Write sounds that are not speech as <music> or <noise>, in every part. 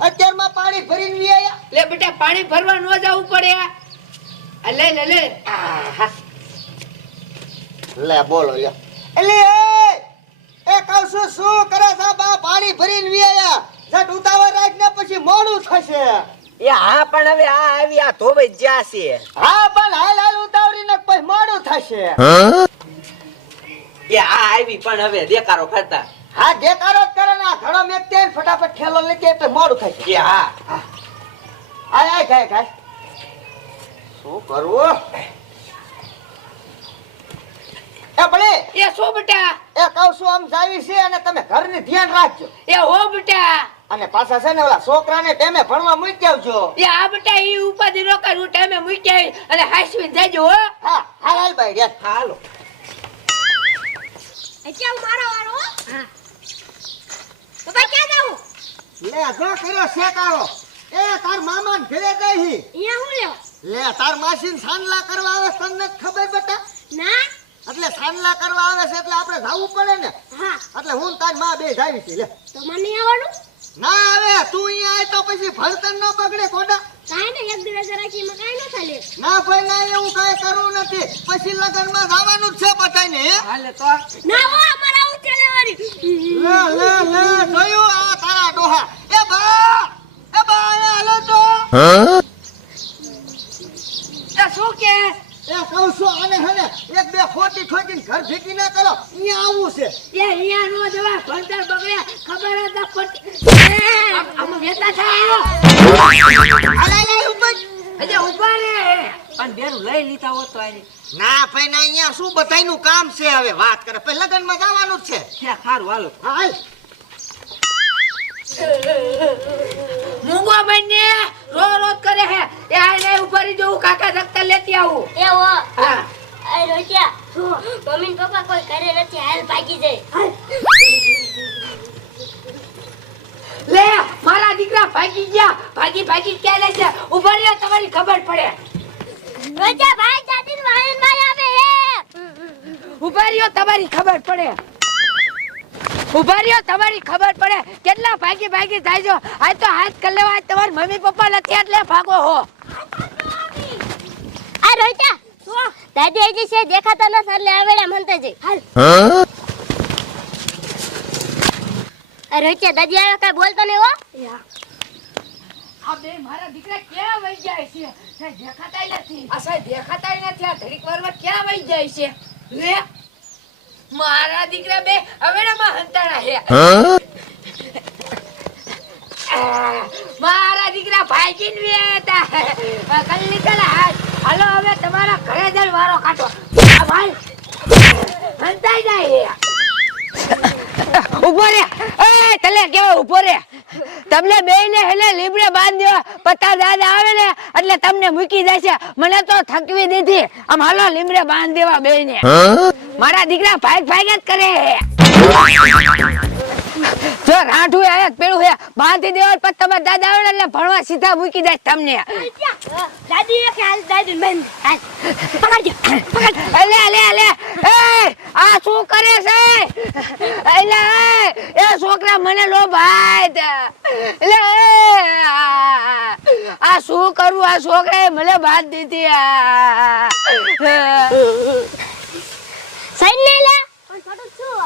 અત્યારમાં પાણી ભરીને વી આયા. લે બેટા પાણી ભરવા ન જવું પડે લે લે લે. લે બોલો લે એટલે એ કહું છું શું કરે છે પાણી ભરીને વી આયા ઉતાવળ રાખ ને પછી મોડું થશે. એ હા પણ હવે આ આવી આ ધોબઈ જ્યાં છે. હા પણ હાલ હાલ ઉતાવળી ને પછી મોડું થશે. એ આ આવી પણ હવે દેકારો કરતા. હા દેકારો જ કરે ને આ ઘણો મેં તેલ ફટાફટ ઠેલો લેકે તો મોડું થશે. એ હા. આય આય ખાય ખાય શું કરવું? એ ભલે એ શું બેટા? એ કહું છું આમ જાવી છે અને તમે ઘરની ધ્યાન રાખજો. એ હો બેટા. અને પાછા છે ને ઓલા છોકરાને ટેમે ભણવા મૂકી આવજો. એ આ બટા ઈ ઉપાધિ નો કર હું મૂકી આવી અને હાસવી જજો હો. હા હાલ હાલ ભાઈ યાર. હાલો. હું મારો વારો હા? તો ભાઈ ક્યાં જાવું લે જો કર્યો શેકારો. એ તાર મામા ને ઘરે ગઈ હી. અહીંયા હું લેવા? લે તાર માસીન સાનલા કરવા આવે છે, તને ખબર બેટા? ના? એટલે સાનલા કરવા આવે છે એટલે આપણે જાવું પડે ને. હા. એટલે હું ને તારમાં બે જાવી છે લે. તો મને આવવાનું? ના આવે તું અહીંયા આય તો પછી ભણતર ન બગડે કોડા કાઈ ને એક દિવસ રાખી માં કાંઈ ન ચાલે. ના ભાઈ ના એવું કાંઈ કરવું નથી. પછી લગનમાં જવાનું જ છે બધાને ને હાલે તો ના વો અમારા આવું વાળી. લે લે લે જોયું આ તારા ડોહા. એ બા એ બા હાલો તો. એ શું કે? એ કહું છું અને હને એક બે ખોટી ખોટી ઘર ભેગી ના કરો. અહીંયા આવું છે. એ અહીંયા નો જવા ભણતર બગડ્યા ખબર હતા ના ઉપર અજે ઊભા રે. પણ બેનું લઈ લીધા હોત તો આની ના ભાઈ ના અહીંયા શું બધાયનું કામ છે હવે? વાત કરે. પછી લગનમાં જવાનું જ છે. ત્યાં ખારું હાલો. હા હાલ. મૂંગો બનને રો રો કરે હે. એ આને ઊભા રહી જવું કાકા ધક્કા લેતી આવું. એ ઓ હા. અરે રોટિયા મમ્મી ને પપ્પા કોઈ ઘરે નથી હાલ ભાગી જાય લે મારા દીકરા ભાગી ભાગી ક્યાં લે છે? ઊભા રહ્યો તમારી ખબર પડે. રોટિયા ભાઈ દાદી વાહન ભાઈ આવે હે. ઊભા રહ્યો તમારી ખબર પડે. ઊભા રહ્યો તમારી ખબર પડે. કેટલા ભાગી ભાગી થાય છો? આ તો હાથ કરી લેવા તમાર મમ્મી પપ્પા નથી એટલે ભાગો હો. આ રોટિયા દાદી હજી છે દેખાતા નથી એટલે આવેડા મનતા જઈ. હાલ. રોટિયા દાદી આવે કઈ બોલતો નહીં હો? આ બે મારા દીકરા ક્યાં વહી જાય છે? સાહેબ દેખાતાય નથી. આ સાહેબ દેખાતાય નથી. આ ઘડીક વારમાં ક્યાં વહી જાય છે? લે મારા દીકરા બે હવેડામાં હંતાણા મારા દીકરા ભાઈજીન વે હતા. કલ્લી ચાલે હાલ હાલો હવે તમારા ઘરે જઈને વારો કાઢો. ભાઈ હંતાઈ જાય ઊભો રે. એ તલે કેવો ઊભો રે? તમને બે ને હેલે લીમડે બાંધ દેવા પત્તા દાદા આવે ને એટલે તમને મૂકી છે મને તો થકવી દીધી. આમ હાલો લીમડે બાંધ દેવા બે ને મારા દીકરા ભાગ ભાગ જ કરે. જો રાઠું આયા પેલું હે, બાંધી દેવા પર તમે દાદા આવે એટલે ભણવા સીધા મૂકી દે તમને. દાદી એક હાલ દાદી મેન પકડજો પકડ અલે અલે અલે એ આ શું કરે છે? અલે, એ છોકરા મને લો ભાઈ. એટલે આ શું કરું, આ છોકરાએ મને ભાત દીધી, આ. સાઈડ ને લે. પણ થોડું છું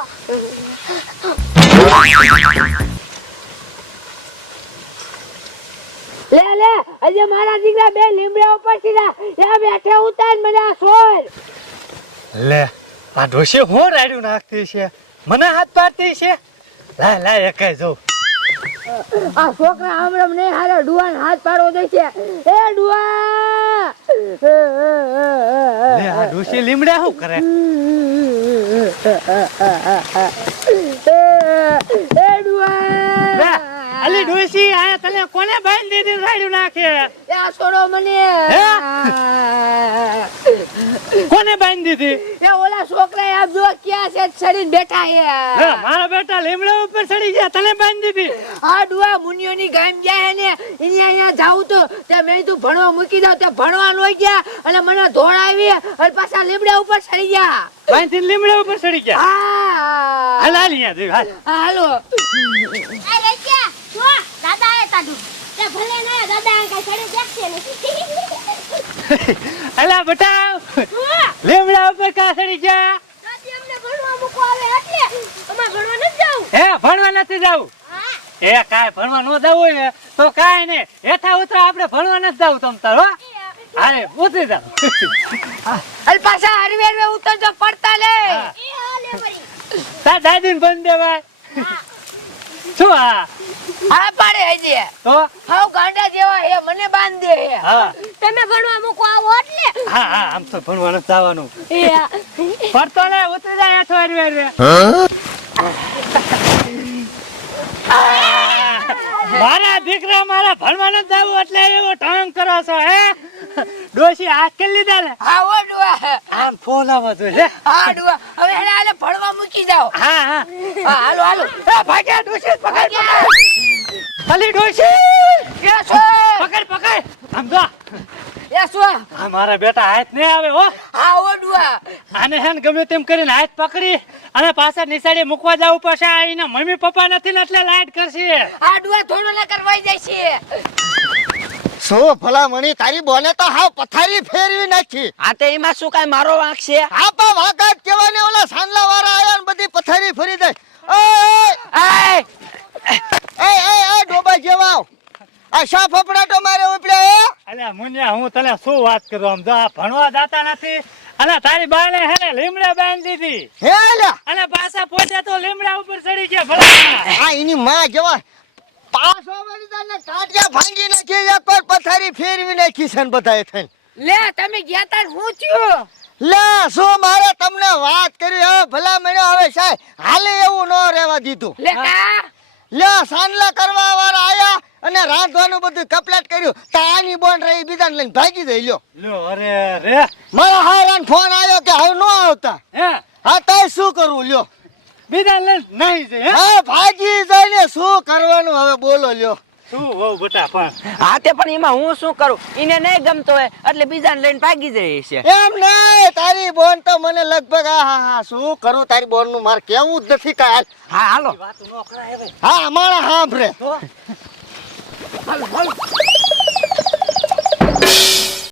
લે લે આજે મારા દીકરા બે લીમડા ઉપર સીધા ત્યાં બેઠે ઉતાર મને આ સોર લે આ ડોશી હું રાડ્યું નાખતી છે મને હાથ પાડતી છે લા લા એકાઈ જો આ છોકરા આમરમ નહીં હારે ડુવાન હાથ પાડવો દે છે એ ડુવા લે આ ડોશી લીમડા શું કરે એ ડોસી આ તને કોને બાંધી દીધી રાડ્યું નાખે? એ આ છોડો મને. હે? કોને બાંધી દીધી? એ ઓલા છોકરા આપ જો ક્યાં છે ચડીને બેઠા હે, મારા બેટા લીમડા ઉપર ચડી ગયા તને બાંધી દીધી? આ ડુઆ મુનિયોની ગામ ગયા હે ને અહીંયા અહીંયા જાઉં તો તે મેં તું ભણવા મૂકી દઉં તે ભણવા નો ગયા અને મને ધોળાવી અને પાછા લીમડા ઉપર ચડી ગયા. બાંધીને લીમડા ઉપર ચડી ગયા? હા. હાલ હાલ અહીંયા હાલ. આ હાલો. એ રેચ્યા જો દાદા એ તાડું તે ભલે ના દાદા કઈ ચડી દેખશે નહીં. <laughs> અલા બટાવ લેમડા ઉપર કાસડી જા. દાદી અમને ભણવા મૂકવા આવે એટલે અમારે ભણવા નથી જાવું. હે ભણવા નથી જવું. એ કાંઈ ભણવા ન જવું હોય ને તો કાંઈ નહીં. હેઠા ઉતરા આપણે ભણવા નથી જવું તમ તાર હો. હાલે ઉતરી જાવ <laughs> પાછા હરવે હરવે ઉતરજો પડતા લે. હા. એ દાદીને બંધ દેવાય. શું આ? હા પાડે હજી. તો? હાવ ગાંડા જેવા એ મને બાંધ દે હે. હા. તમે ભણવા મૂકો આવો એટલે હા હા આમ તો ભણવા નથી જવાનું. એ પડતો ને ઉતરી જાય હરવે હરવે મારા દીકરા મારા ભણવા જાવું જવું એટલે એવો ઢોંગ કરો છો હે? ડોશી આખી લીધા ને હા ઓ ડુઆ આમ ફોન જોઈએ લે. હા ડુઆ. હવે એને આલે ભણવા મૂકી જાઓ. હા હા. હા હાલો હાલો. એ ભાગ્યા ડોશી પકડ પકડ. અલી ડોશી. કે છો પકડ પકડ. સમજો એ છો આ મારા બેટા હાથ નહીં આવે હો. હા ઓ ડુઆ. આને હેન ને ગમે તેમ કરીને હાથ પકડી અને પાછા નિશાળે મૂકવા જવું પડશે આ એના મમ્મી પપ્પા નથી ને એટલે લાઈટ કરશે. આ ડુઆ થોડો ના કરવાઈ જાય છે. શું ભલા મણી તારી બોને તો હાવ પથારી ફેરવી નાખી. આ તે એમાં શું કાઈ મારો વાંક છે? હા પણ વાકાત કેવાને ઓલા સાંડલા વાળા આયા ને બધી પથારી ફરી દે ઓય એ એ એ એ ડોબા જેવા આ શા ફફડાટો મારે ઉપડે હે? અલ્યા મુનિયા હું તને શું વાત કરું? આમ જો આ ભણવા દાતા નથી. અને તારી બાને હે ને લીમડા બાંધી દીધી. હે અને પાછા પોતે તો લીમડા ઉપર ચડી ગયા ભલા આ એની માં જેવા પાસો વળી તને ટાટિયા ભાંગી નાખી છે પર પથારી ફેરવી નાખી છે ને બધાએ થઈને. લે તમે ગયા તા હું થયું? લે શું મારે તમને વાત કરી? હવે ભલા મને હવે સાહેબ હાલે એવું ન રહેવા દીધું. લે કા? લે સાંડલા કરવા વાળા આયા અને રાંધવાનું બધું કપલેટ કર્યું. તો આની બોન રહી બીજાને લઈને ભાગી દઈ લ્યો. લો અરે રે. મારા હારાન ફોન આવ્યો કે હવે ન આવતા. હે? હા તો શું કરવું લ્યો. બીજા લે નહીં છે હે? હા ભાગી જઈને શું કરવાનું હવે? બોલો લ્યો. શું હોવ બટા પણ? હા તે પણ એમાં હું શું કરું? એને નહીં ગમતો હોય એટલે બીજાને લઈને ભાગી જાય છે. એમ નહીં તારી બોન તો મને લગભગ આ હા હા શું કરું? તારી બોનનું મારે કેવું જ નથી કાલ હા હાલો. વાતું ન હા અમારા સાંભળે.